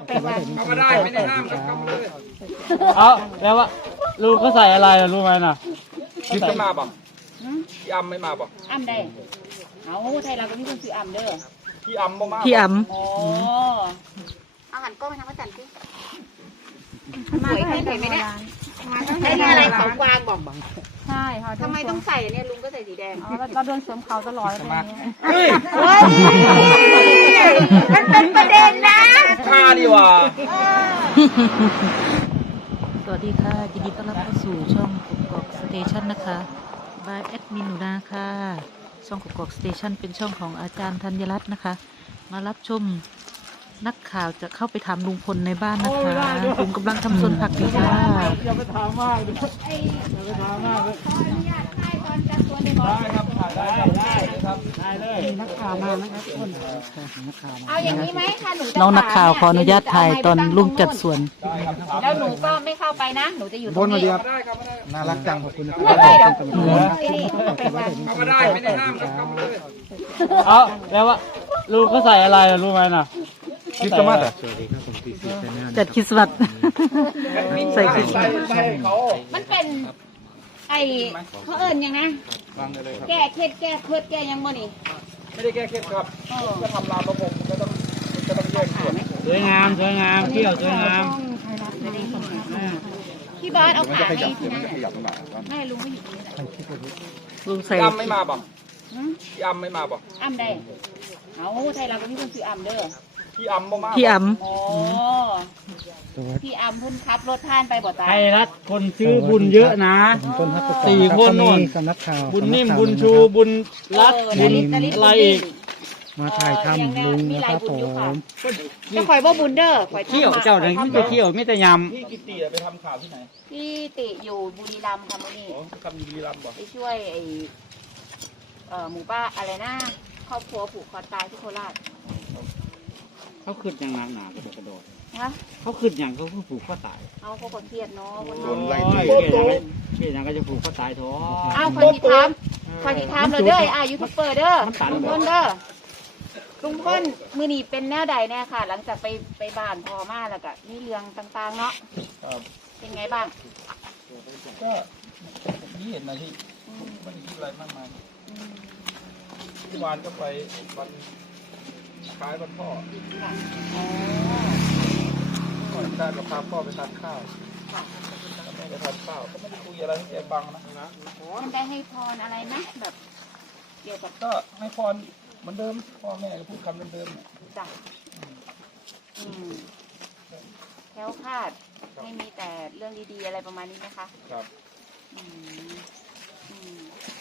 ไปวางเอามาได้ไม่ได้ห้ามครับเอามาเลยเอาแล้วว่าลุงเขาใส่อะไรอะรู้ไหมน่ะคิดจะมาบ่พี่อัมไม่มาบ่อ้ำได้เอาไทยเราก็มีคนซื้ออ้ำเด้อพี่อัมบ่มาพี่อ๋อ๋อเอาหันกล้องไปทางพระจันทร์สิสวยแค่ไหนไม่ได้มาตั้งใช้แต่อะไรอะไรเขาเขากวางบอกใช่ค่ะทำไมต้องใส่เนี่ยลุงก็ใส่สีแดงเราเดินสวมเขาตลอดเลยเฮ้ยเฮ้ยมันเป็นประเด็นนะท่าดีว่ะสวัสดีค่ะยินดีต้อนรับเข้าสู่ช่องกกอกสเตชันนะคะบายแอดมินหนูนาค่ะช่องกกอกสเตชันเป็นช่องของอาจารย์ธัญรัตน์นะคะ มารับชมนักข่าวจะเข้าไปถามลุงพลในบ้านนะคะลุงกำลังทำสวนผักอยู่ค่ะอย่าไปถามมากเลยอย่าไปถามมากเลยขออนุญาตถ่ายตอนจัดตัวในบ่อได้ครับถ่ายได้ครับได้เลยนักข่าวมานะครับทุกคนนักข่าวเอาอย่างนี้ไหมถ้าหนูจะน้องนักข่าวขออนุญาตถ่ายตอนลุงจัดสวนได้ครับแล้วหนูก็ไม่เข้าไปนะ หนูจะอยู่ตรงนี้ได้ครับได้น่ารักจังขอบคุณนะคไม่รับเป็นไรเดี๋ยวไอ้นี่เอาไปวางเอามาได้ไม่ได้ห้ามครับเอามาเลยเอาแล้วว่าลุงเขาใส่อะไรอะรู้ไหมน่ะคริสต์มาสอ่ะจัดคริสต์มาสใส่คริสต์มาสใส่เขามันเป็นไอ้เขาเอิญยังนะวางเลยครับแก้เคล็ดแก้เพิดแก้ยังบ่นี่ไม่ได้แก้เคล็ดครับก็ทำรามระบบก็ต้องแยกส่วนสวยงามสวยงามเที่ยวสวยงามพี่บอสเอาขาให้พี่นะขยับมาแม่ลุงไม่อยู่ตรงนี้แหละลุงใส่พี่อัมไม่มาบ่พี่อัมไม่มาบ่อ้ำได้เอาไทยเราก็มีคนซื้ออ้ำเด้อพี่อัมบ่มาพี่อ๋อ๋อพี่อ้ำเพุ่นขับรถผ่านไปบ่ตาไทยรัฐคนซื้อบุญเยอะนะ4 คนนู่นสำนักข่าวบุญนิ่มบุญชูบุญรัฐบุญอะไรอีกมาถ่ายทำลุงนะครับผมจะคอยว่าบุญเด้อคอยเที่ยวเจ้าไหนไม่จะเที่ยวไม่แต่ยพี่กิตติไปทำข่าวที่ไหนพี่ติอยู่บุรีรัมย์ค่ะมื้อนี้อ๋อทำบุรีรัมย์บ่ไปช่วยไอ้หมู่บ้านอะไรนะครอบครัวผูกคอตายที่โคราชำเขาขึ้นอย่างหนาๆกระโดดนะเขาขึ้นอย่างเขาผูกข้อตายเอาเขาก็เครียดเนาะวันโอ้นี้ยเกี่ยงก็จะผูกข้อตายท้อเอาคอยที่ถามเลยเด้อยูทูบเบอร์เด้อลุงพลเด้อลุงพลมือนีเป็นแนวใดแน่ค่ะ หลังจากไปบ้านพอมาแล้วก็มีเรื่องต่างๆเนาะครับเป็นไงบ้างก็นี่เห็นนะที่ไม่ได้คิดอะไรมากมายเมื่อวานก็ไปวันคล้ายวันพ่อค่ะอ๋อก่อนได้ก็พาพ่อไปทานข้าวค่ะแล้วแม่ไปทานข้าวก็ไม่ได้คุยอะไรให้แกฟังนะมันได้ให้พรอะไรนะแบบเกี่ยวกับก็ให้พรเหมือนเดิมพ่อแม่ก็พูดคำเดิมๆเนี่ยจ้ะแคล้วคลาดไม่มีแต่เรื่องดีๆอะไรประมาณนี้นะคะครับอืมอืม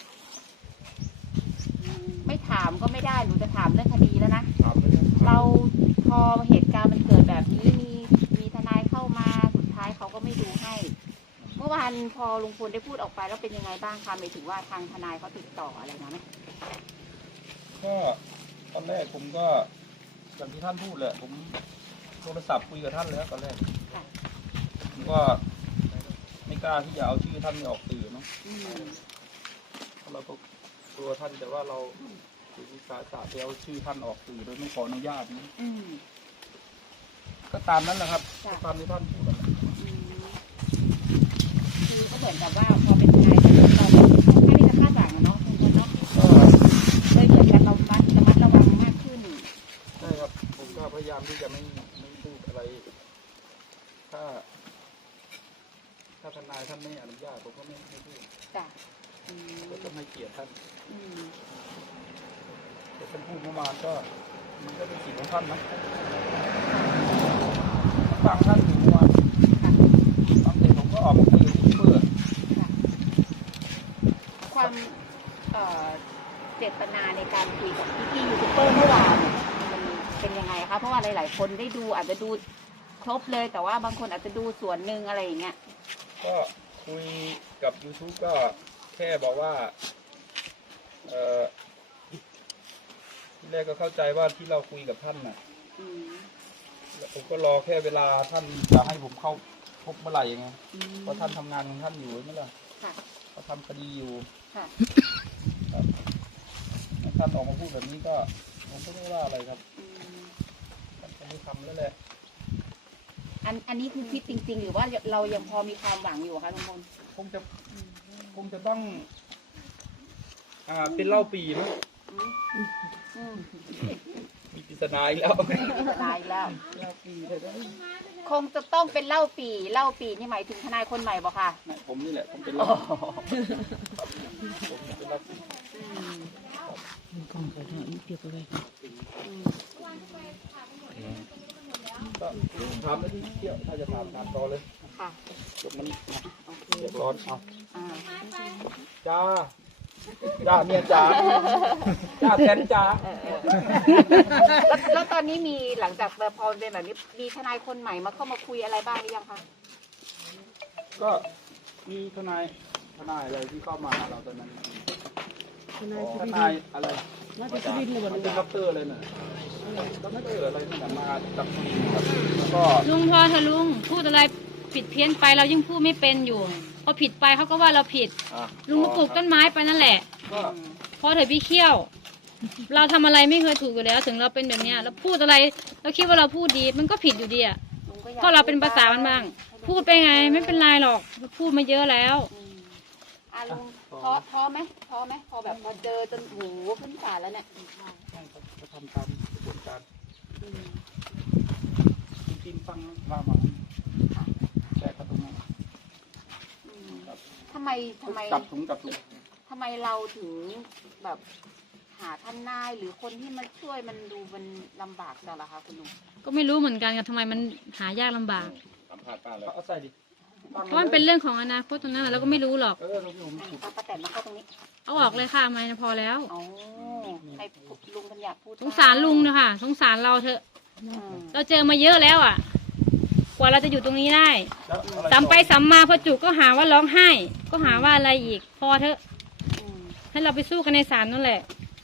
ไม่ถามก็ไม่ได้หนูจะถามเรื่องคดีแล้วนะถามเลยครับเราพอเหตุการณ์มันเกิดแบบนี้มีทนายเข้ามาสุดท้ายเขาก็ไม่ดูให้ เมื่อวานพอลุงพลได้พูดออกไปแล้วเป็นยังไงบ้างคะหมายถึงว่าทางทนายเขาติดต่ออะไรมาไหมก็ตอนแรกผมก็อย่างที่ท่านพูดแหละผมโทรศัพท์คุยกับท่านเลยครับตอนแรกค่ะผมก็ไม่กล้าที่จะเอาชื่อท่านไม่ออกสื่อเนาะอืมเพราะเราก็กลัวท่านแต่ว่าเราถือวิสาสะไปเอาชื่อท่านออกสื่อโดยไม่ขออนุญาตนี้อืมก็ตามนั้นแหละครับจ้ะตามที่ท่านพูดนั่นแหละอืมคือก็เหมือนกับว่าพอเป็นทนายเราค่อนข้างที่จะคาดหวังอะเนาะคุณพลเนาะก็เลยเหมือนกันเราระมัดระวังมากขึ้นใช่ครับผมก็พยายามที่จะไม่พูดอะไร ถ้าทนายท่านไม่อนุญาตผมก็ไม่พูดจ้ะอืมก็ต้องให้เกียรติท่านอืมแต่ท่านพูดเมื่อวานก็มันก็เป็นสิทธิ์ของท่านนะฟังท่านอยู่เมื่อวานค่ะฟังเสร็จผมก็ออกมาคุยกับเพื่อค่ะความเจตนาในการคุยกับพี่ยูทูบเบอร์เมื่อวานเนี่ยมันเป็นยังไงคะเพราะว่าหลายๆคนได้ดูอาจจะดูครบเลยแต่ว่าบางคนอาจจะดูส่วนหนึ่งอะไรอย่างเงี้ยก็คุยกับ YouTube ก็แค่บอกว่าที่แรกก็เข้าใจว่าที่เราคุยกับท่านน่ะอืมผมก็รอแค่เวลาท่านจะให้ผมเข้าพบเมื่อไหร่ไงอืมเพราะท่านทำงานของท่านอยู่ไม่ล่ะค่ะเขาทำคดีอยู่ค่ะครับถ้าท่านออกมาพูดแบบนี้ก็ผมก็ไม่ว่าอะไรครับอืมท่านก็ไม่ทำแล้วแหละอันนี้คือคิดจริง ๆ หรือว่าเรายังพอมีความหวังอยู่คะลุงพลคงจะต้องเป็นเหล้าปีมั้งอืมมีปริศนาอีกแล้วตายแล้วเหล้าปีเลยนะคงจะต้องเป็นเหล้าปีนี่หมายถึงทนายคนใหม่บอกค่ะไม่ผมนี่แหละผมเป็นเหล้าผมเป็นเหล้าปีกล้องใส่ถุงเปียกไปเลยก็ถามแล้วที่เที่ยวถ้าจะถามต่อเลยค่ะจบมันโอเคเดือดร้อนเอาอ่าจ้าเมียจ้าแทนจ้าแล้วตอนนี้มีหลังจากพอเป็นแบบนี้มีทนายคนใหม่มาเข้ามาคุยอะไรบ้างหรือยังคะก็มีทนายอะไรที่เข้ามาหาเราตอนนั้นทนายอะไรมันเป็นด็อกเตอร์เลยน่ะด็อกเตอร์อะไรนี่น่ะมาจากสุรินทร์ครับแล้วก็ลุงพอเถอะลุงพูดอะไรผิดเพี้ยนไปเรายิ่งพูดไม่เป็นอยู่พอผิดไปเขาก็ว่าเราผิด ลุงก็ปลูกต้นไม้ไปนั่นแหละก็พอเถอะพี่เขี้ยว เราทำอะไรไม่เคยถูกอยู่แล้ว ถึงเราเป็นแบบเนี้ยแล้วพูดอะไรเราคิดว่าเราพูดดีมันก็ผิดอยู่ดีอะลุงก็อยกเพราะเราเป็นภาษามันบ้าง พูดไปไงไม่เป็นไรหรอกพูดมาเยอะแล้วอืมลุงท้อไหมพอแบบพอเจอจนหูขึ้นศาลแล้วเนี่ยก็ทำตามกระบวนการอืมจริงๆฟังว่ามาแต่ก็ตรงนั้นอืมทำไมกับถุงทำไมเราถึงแบบหาท่านนายหรือคนที่มาช่วยมันดูมันลำบากจังล่ะคะคุณลุงก็ไม่รู้เหมือนกันค่ะทำไมมันหายากลำบากเอาใส่ดิเพราะมันเป็นเรื่องของอนาคตตรงนั้นเราก็ไม่รู้หรอกเราพี่ผมขุดป้าแตนมาเข้าตรงนี้เอาออกเลยค่ะไม่พอแล้วอ๋อให้ลุงกันอยากพูดสงสารลุงนะคะสงสารเราเถอะอืมเราเจอมาเยอะแล้วอ่ะ กว่าเราจะอยู่ตรงนี้ได้แล้วอะไรซ้ำไปซ้ำมาพอจุกก็หาว่าร้องไห้ ก็หาว่าอะไรอีก พอเถอะอืมให้เราไปสู้กันในศาลนั่นแหละ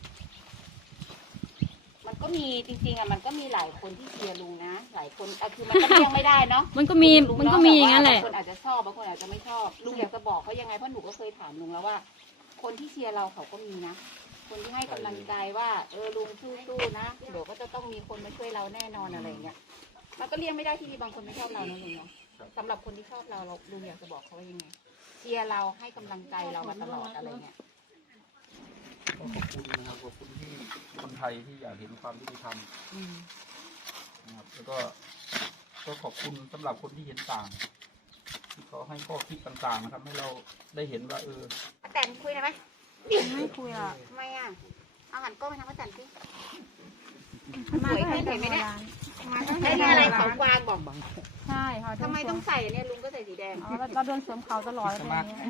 มันก็มีจริงๆอ่ะมันก็มีหลายคนที่เชียร์ลุงนะหลายคนคือมันก็เลี่ยงไม่ได้เนาะมันก็มีอย่างนั้นแหละบางคนอาจจะชอบบางคนอาจจะไม่ชอบลุงอยากจะบอกเขายังไงเพราะหนูก็เคยถามลุงแล้วว่า คนที่เชียร์เราเขาก็มีนะคนที่ให้กำลังใจว่าลุงสู้ๆนะเดี๋ยวก็จะต้องมีคนมาช่วยเราแน่นอนอะไรอย่างเงี้ยมันก็เลี่ยงไม่ได้ที่มีบางคนไม่ชอบเรานะลุงเนาะสำหรับคนที่ชอบเราลุงอยากจะบอกเขาว่ายังไงเชียร์เราให้กำลังใจเรามาตลอดอะไรเงี้ยก็ขอบคุณนะครับขอบคุณที่คนไทยที่อยากเห็นความยุติธรรมนะครับแล้วก็ขอบคุณสำหรับคนที่เห็นต่างที่เขาให้ข้อคิดต่างๆนะครับให้เราได้เห็นว่าป้าแตนคุยได้ไหมไม่คุยหรอกทำไมอ่ะเอาหันกล้องไปทางป้าแตนสิสวยขึ้นเห็นไหมเนี่ยนี่อะไรของกวางบอกใช่ค่ะทำไมต้องใส่เนี่ยลุงก็ใส่สีแดงเราโดนสวมเขาตลอดเลย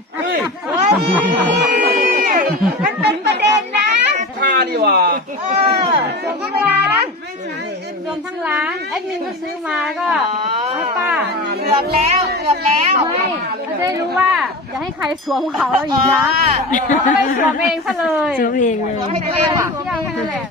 มันเป็นประเด็นนะค่าดีว่าเดี๋ยวไม่ได้นะรวมทั้งร้านแอดมินก็ซื้อมาก็ให้ป้าเกือบแล้วไม่จะได้รู้ว่า อย่าให้ใครสวมเขาเราอีกนะเราไม่ได้สวมเองซะเลยเสื้อเองเลยให้ตัวเองเหรอเที่ยวแค่นั้นแหละ